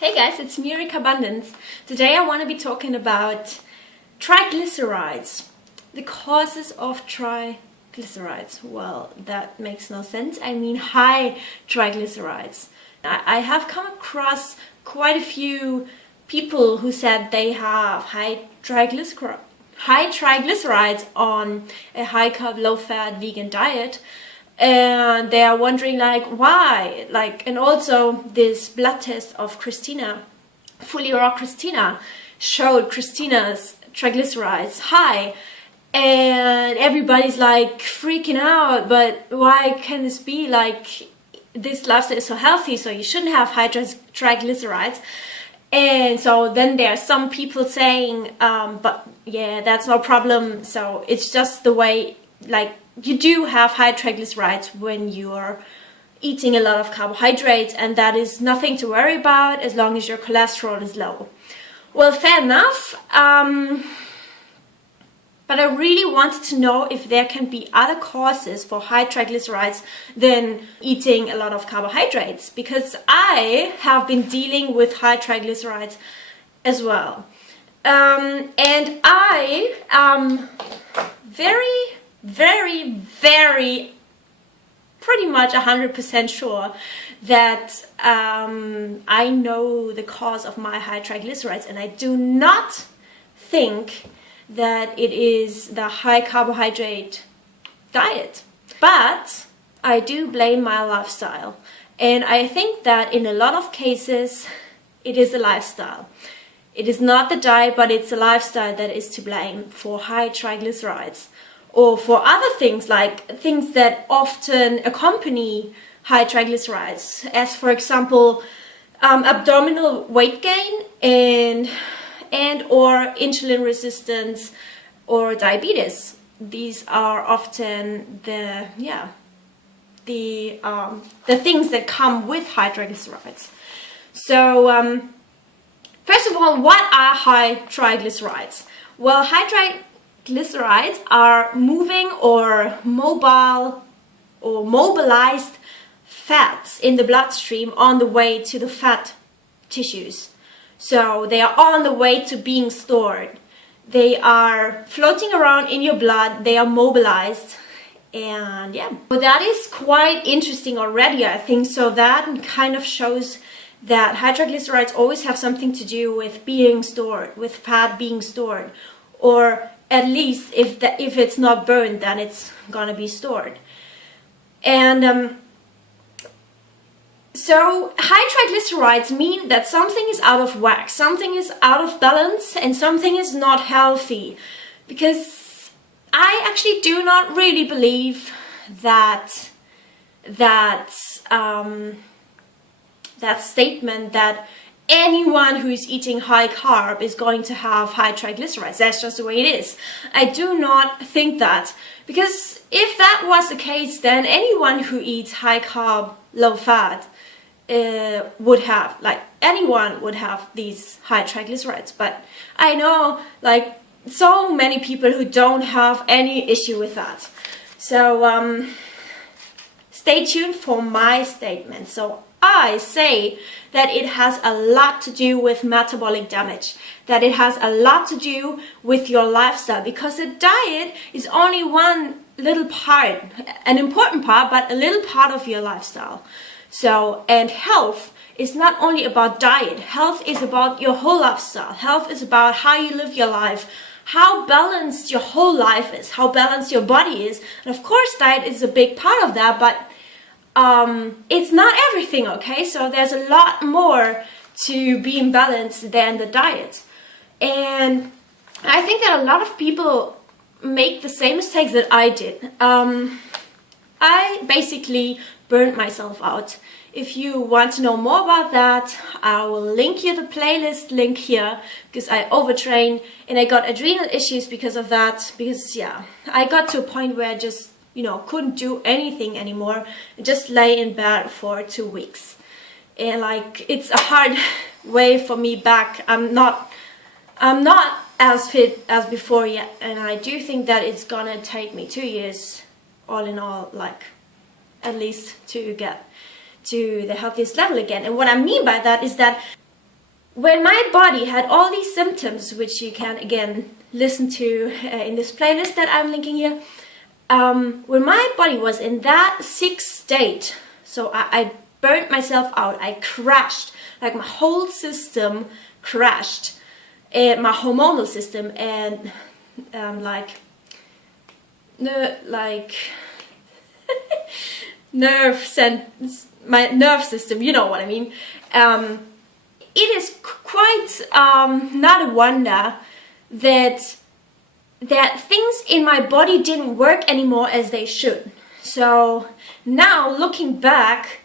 Hey guys, it's Muric Abundance. Today I want to be talking about triglycerides. The causes of triglycerides. Well, that makes no sense. I mean high triglycerides. I have come across quite a few people who said they have high triglycerides on a high carb, low fat vegan diet. And they are wondering why, and also this blood test of Christina, fully raw Christina, showed Christina's triglycerides high, and everybody's freaking out. But why can this be? This lifestyle is so healthy, so you shouldn't have high triglycerides. And so then there are some people saying, but yeah, that's no problem. So it's just the way, you do have high triglycerides when you're eating a lot of carbohydrates, and that is nothing to worry about as long as your cholesterol is low. Well, fair enough. But I really wanted to know if there can be other causes for high triglycerides than eating a lot of carbohydrates, because I have been dealing with high triglycerides as well. And I am very pretty much 100% sure that I know the cause of my high triglycerides, and I do not think that it is the high carbohydrate diet, but I do blame my lifestyle. And I think that in a lot of cases it is the lifestyle. It is not the diet, but it's the lifestyle that is to blame for high triglycerides, or for other things, like things that often accompany high triglycerides, as for example abdominal weight gain and or insulin resistance or diabetes. These are often the things that come with high triglycerides. So first of all, what are high triglycerides? Well, high triglycerides are moving or mobile or mobilized fats in the bloodstream on the way to the fat tissues. So they are on the way to being stored. They are floating around in your blood. They are mobilized. And yeah, well, that is quite interesting already, I think. So that kind of shows that high triglycerides always have something to do with being stored, with fat being stored, or at least if it's not burned, then it's gonna be stored. And so high triglycerides mean that something is out of whack, something is out of balance, and something is not healthy. Because I actually do not really believe that statement that anyone who is eating high carb is going to have high triglycerides. That's just the way it is. I do not think that, because if that was the case, then anyone who eats high carb, low fat would have, anyone would have these high triglycerides. But I know so many people who don't have any issue with that. So stay tuned for my statement. So I say that it has a lot to do with metabolic damage, that it has a lot to do with your lifestyle, because the diet is only one little part, an important part, but a little part of your lifestyle. So, and health is not only about diet. Health is about your whole lifestyle. Health is about how you live your life, how balanced your whole life is, how balanced your body is. And of course, diet is a big part of that, but it's not everything, okay? So there's a lot more to being balanced than the diet. And I think that a lot of people make the same mistakes that I did. I basically burned myself out. If you want to know more about that, I will link you the playlist link here, because I overtrained and I got adrenal issues because of that. Because yeah, I got to a point where I just couldn't do anything anymore. I just lay in bed for 2 weeks. And it's a hard way for me back. I'm not as fit as before yet. And I do think that it's gonna take me 2 years, all in all, at least to get to the healthiest level again. And what I mean by that is that when my body had all these symptoms, which you can again listen to in this playlist that I'm linking here, when my body was in that sick state, so I burnt myself out, I crashed, like my whole system crashed, my hormonal system, and my nerve system, you know what I mean. It is quite not a wonder that things in my body didn't work anymore as they should. So now looking back,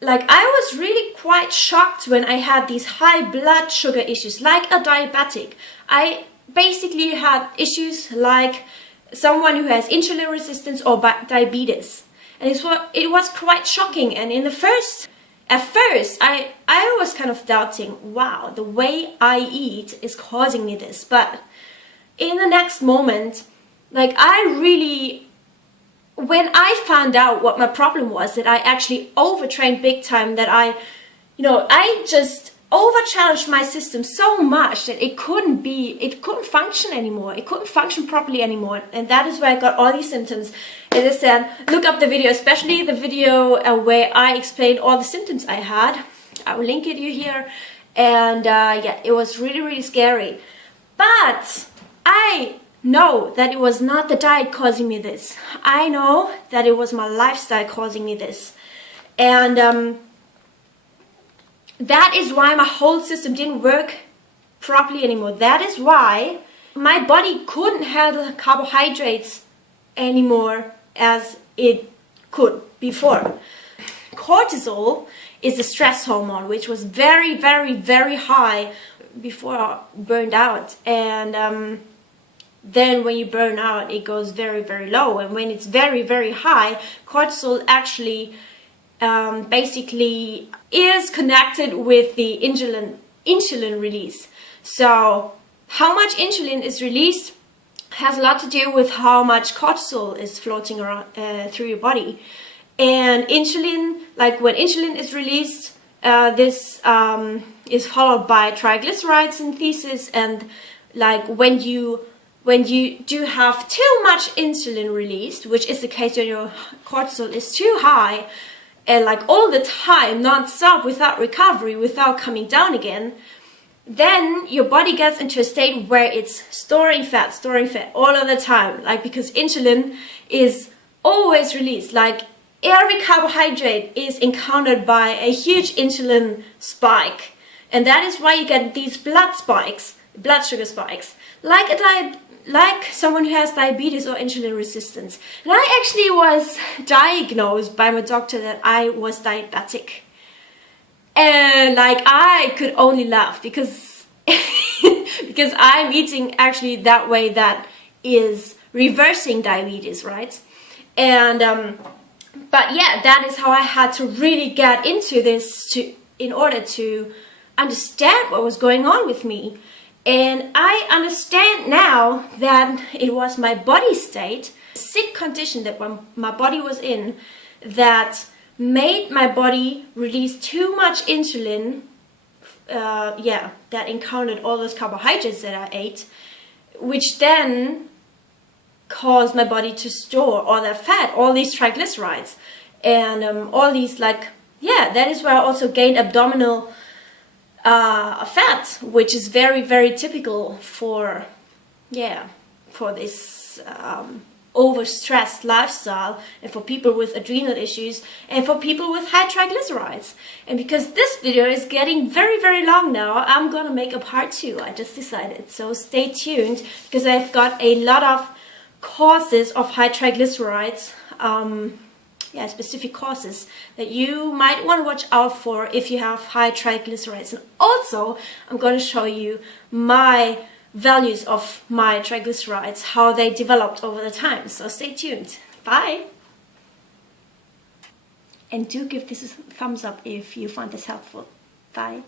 like I was really quite shocked when I had these high blood sugar issues, like a diabetic. I basically had issues like someone who has insulin resistance or diabetes. And it was quite shocking. And at first, I was kind of doubting, wow, the way I eat is causing me this. But in the next moment, like when I found out what my problem was, that I actually overtrained big time, that I just over-challenged my system so much that it couldn't function anymore. It couldn't function properly anymore. And that is where I got all these symptoms. As I said, look up the video, especially the video where I explained all the symptoms I had. I will link it you here. And yeah, it was really, really scary. But I know that it was not the diet causing me this. I know that it was my lifestyle causing me this. And that is why my whole system didn't work properly anymore. That is why my body couldn't handle carbohydrates anymore as it could before. Cortisol is a stress hormone, which was very, very, very high before I burned out. And then when you burn out, it goes very, very low. And when it's very, very high, cortisol actually basically is connected with the insulin release. So how much insulin is released has a lot to do with how much cortisol is floating around through your body. And insulin, like when insulin is released, this is followed by triglyceride synthesis. And like when you do have too much insulin released, which is the case when your cortisol is too high, and like all the time, non-stop, without recovery, without coming down again, then your body gets into a state where it's storing fat all of the time. Like, because insulin is always released. Like, every carbohydrate is encountered by a huge insulin spike. And that is why you get these blood sugar spikes. Like someone who has diabetes or insulin resistance. And I actually was diagnosed by my doctor that I was diabetic. And like I could only laugh because because I'm eating actually that way that is reversing diabetes, right? And but yeah, that is how I had to really get into this in order to understand what was going on with me. And I understand now that it was my body state, sick condition that my body was in, that made my body release too much insulin, that encountered all those carbohydrates that I ate, which then caused my body to store all that fat, all these triglycerides, and all these that is where I also gained abdominal fat, which is very, very typical for this overstressed lifestyle, and for people with adrenal issues, and for people with high triglycerides. And because this video is getting very, very long now, I'm gonna make a part 2. I just decided, so stay tuned, because I've got a lot of causes of high triglycerides, specific causes that you might want to watch out for if you have high triglycerides. And also, I'm going to show you my values of my triglycerides, how they developed over the time. So stay tuned. Bye! And do give this a thumbs up if you find this helpful. Bye!